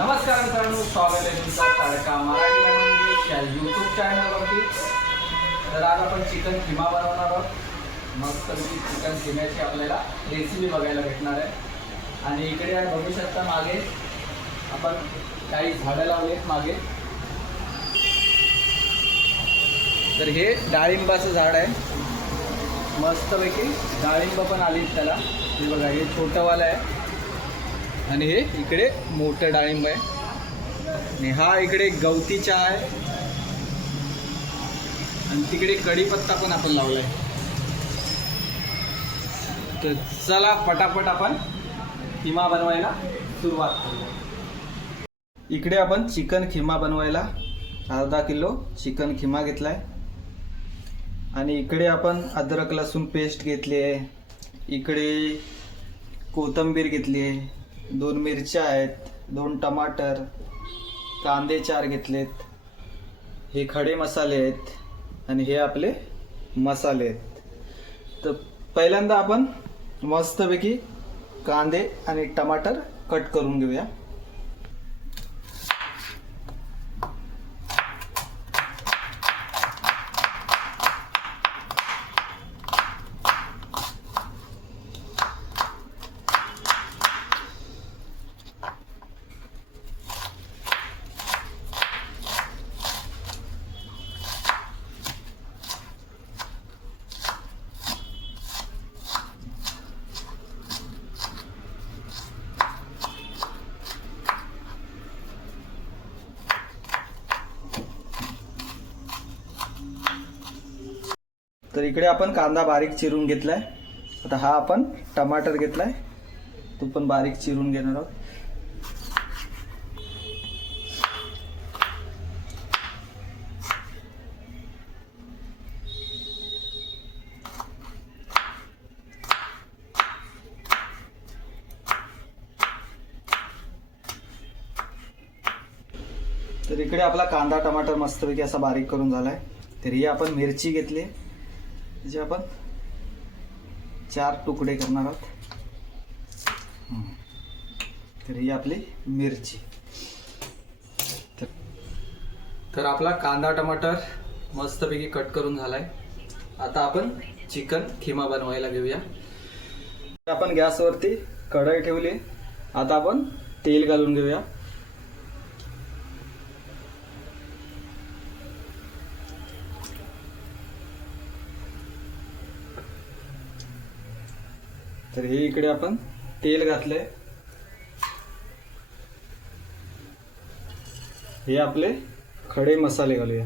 नमस्कार मित्रांनो, स्वागत आहे तुमचं तडका मराठी लँग्वेज या यूट्यूब चॅनलवरती. तर आज आपण चिकन खिमा बनवणार आहोत. मस्त चिकन खिम्याची आपल्याला रेसिपी बघायला भेटणार आहे. आणि इकडे आज बघू शकता मागे आपण काही झाडं लावलेत मागे. तर हे डाळिंबाचं झाड आहे, मस्तपैकी डाळिंब पण आली त्याला. हे बघा, हे छोटंवालं आहे आणि हे इकडे मोठं डाळिंब आहे. आणि हा इकडे गवती चहा आहे आणि तिकडे कढीपत्ता पण आपण लावलाय. तर चला फटाफट आपण खिमा बनवायला सुरुवात करूया. इकडे आपण चिकन खिमा बनवायला अर्धा किलो चिकन खिमा घेतलाय. आणि इकडे आपण अद्रक लसूण पेस्ट घेतली आहे. इकडे कोथिंबीर घेतली आहे, 2 मिरच्या आहेत, 2 टमाटर, कांदे 4 घेतलेत. हे खडे मसाले आहेत आणि हे आपले मसाले आहेत. तर पहिल्यांदा आपण मस्तपैकी कांदे आणि टमाटर कट करून घेऊया. तर इकडे आपण कांदा बारीक चिरून घेतलाय. आता हा आपण टमाटर घेतलाय, तो पण बारीक चिरून घेणार आहोत. तर इकडे आपला कांदा टमाटर मस्तपैकी असा बारीक करून झालाय. तर ही आपण मिरची घेतली, त्याचे आपण 4 तुकडे करणार आहोत. तर ही आपली मिरची. तर आपला कांदा टमाटर मस्तपैकी कट करून झालाय. आता आपण चिकन खिमा बनवायला घेऊया. आपण गॅसवरती कढई ठेवली. आता आपण तेल घालून घेऊया. तर हे इकडे आपण तेल घातलंय. हे आपले खडे मसाले घालूया.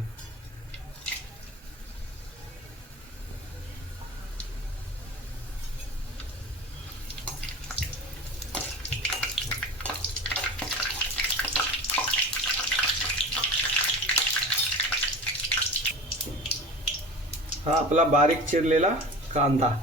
हा आपला बारीक चिरलेला कांदा.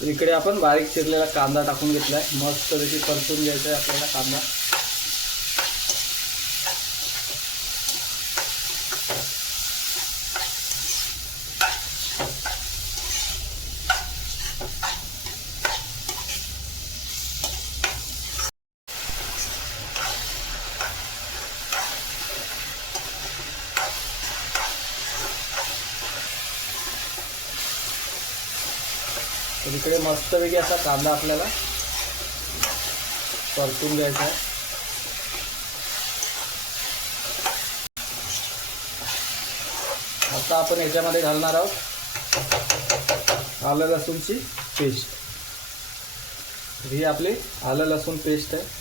इकडे आपण बारीक चिरलेला कांदा टाकून घेतलाय. मस्त पैकी परतून घ्यायचा आहे आपल्याला कांदा. तर इकडे मस्तपैकी असा कांदा आपल्याला परतून घ्यायचा आहे. आता आपण याच्यामध्ये घालणार आहोत आलं लसूणची पेस्ट. ही आपली आलं लसूण पेस्ट आहे.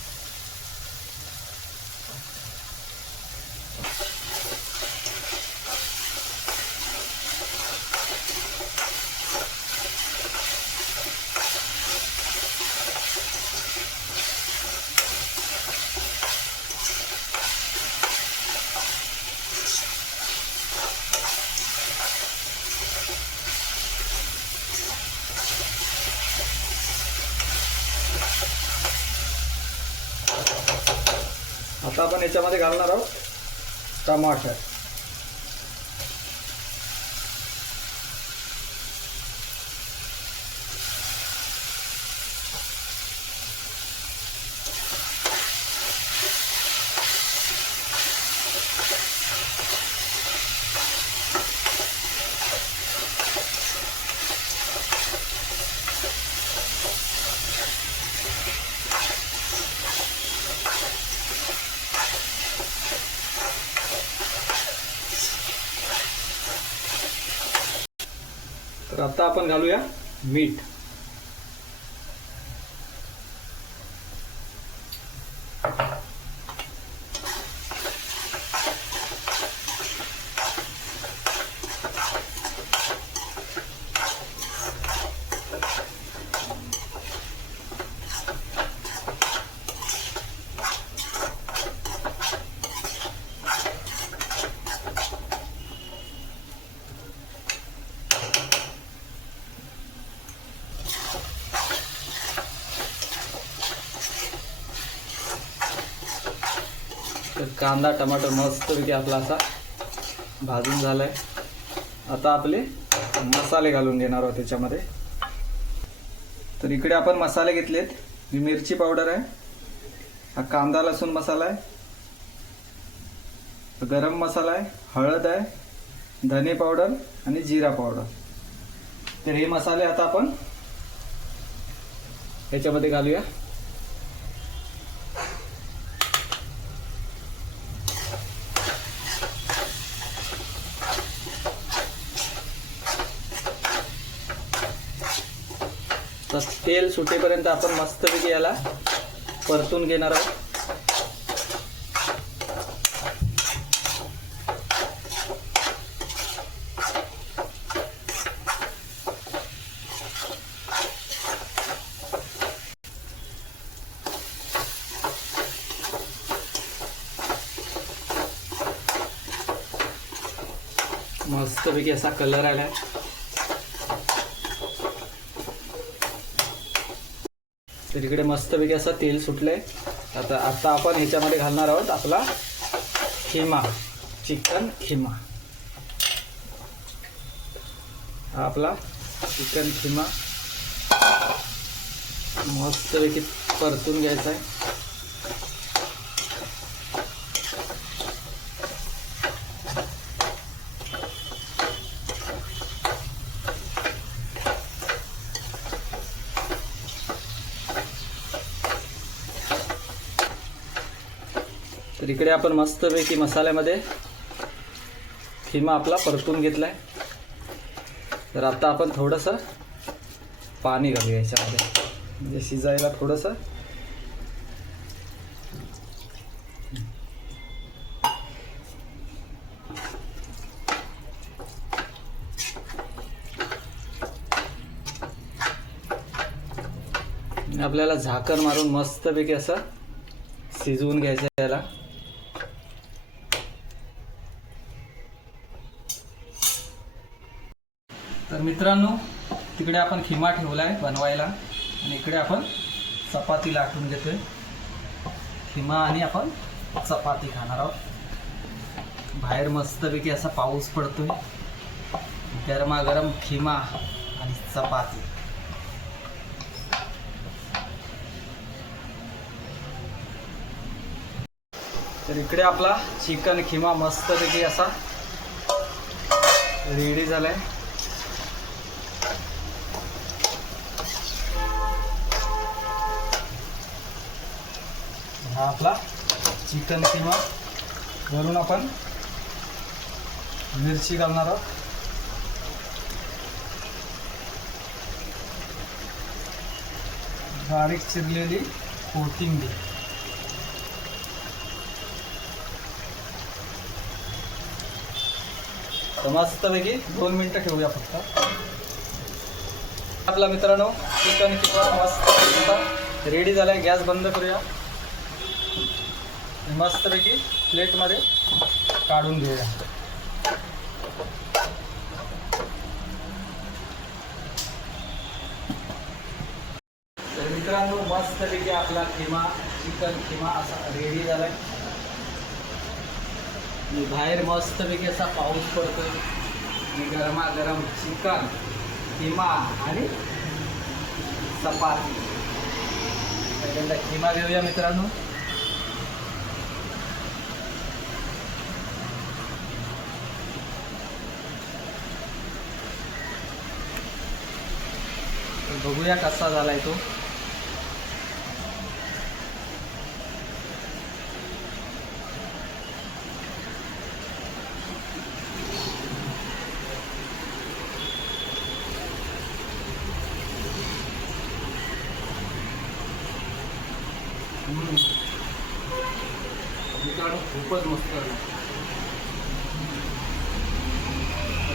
आता आपण याच्यामध्ये घालणार आहोत टमाटर. तर आता आपण घालूया मीठ. तर कांदा टमाटर मस्तपैकी आपला असा भाजून झालाय. आता आपले मसाले घालून घेणार आहोत त्याच्यामध्ये. तर इकडे आपण मसाले घेतलेत. ही मिरची पावडर आहे, हा कांदा लसूण मसाला आहे, गरम मसाला आहे, हळद आहे, धने पावडर आणि जिरा पावडर. तर हे मसाले आता आपण याच्यामध्ये घालूया. तर तेल सुटेपर्यंत आपण मस्तपैकी याला परतून घेणार आहोत. मस्तपैकी असा कलर आलाय. तर इकडे मस्तपैकी असं तेल सुटलंय. आता आपण ह्याच्यामध्ये घालणार आहोत आपला खिमा, चिकन खिमा. हा आपला चिकन खिमा मस्तपैकी परतून घ्यायचा आहे. तर इकडे आपण मस्तपैकी मसाल्यामध्ये खिमा आपला परतून घेतलाय. तर आता आपण थोडंसं पाणी घालूया याच्यामध्ये, म्हणजे शिजायला थोडंसं. आपल्याला झाकण मारून मस्तपैकी असं शिजवून घ्यायचं याला. तर मित्रांनो, तिकडे आपण खिमा ठेवलाय बनवायला आणि इकडे आपण चपाती लाटून घेतोय. खिमा आणि आपण चपाती खाणार आहोत. बाहेर मस्तपैकी असा पाऊस पडतोय. गरमागरम खिमा आणि चपाती. तर इकडे आपला चिकन खिमा मस्तपैकी असा रेडी झालाय. हा आपला चिकन खिमा. वरून आपण मिरची घालणार आहोत. बारीक चिरलेली कोथिंबीर. तर मस्तपैकी 2 मिनिटं ठेवूया फक्त. आपला मित्रांनो चिकन खिमा मस्त रेडी झालाय. गॅस बंद करूया. मस्तपैकी प्लेटमध्ये काढून घेऊया. तर मित्रांनो मस्तपैकी आपला खिमा, चिकन खिमा असा रेडी झालाय. बाहेर मस्तपैकी असा पाऊस पडतोय आणि गरमागरम चिकन खिमा आणि चपाती. पहिल्यांदा खिमा घेऊया मित्रांनो. बघूया कसा झालाय तो. मित्रांनो खूपच मस्त झालं.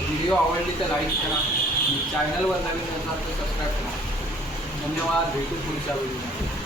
व्हिडिओ आवडली तर लाईक करा, चॅनलवर नवीन असाल तर सबस्क्राईब करा. धन्यवाद. भेटू पुढच्या व्हिडिओ.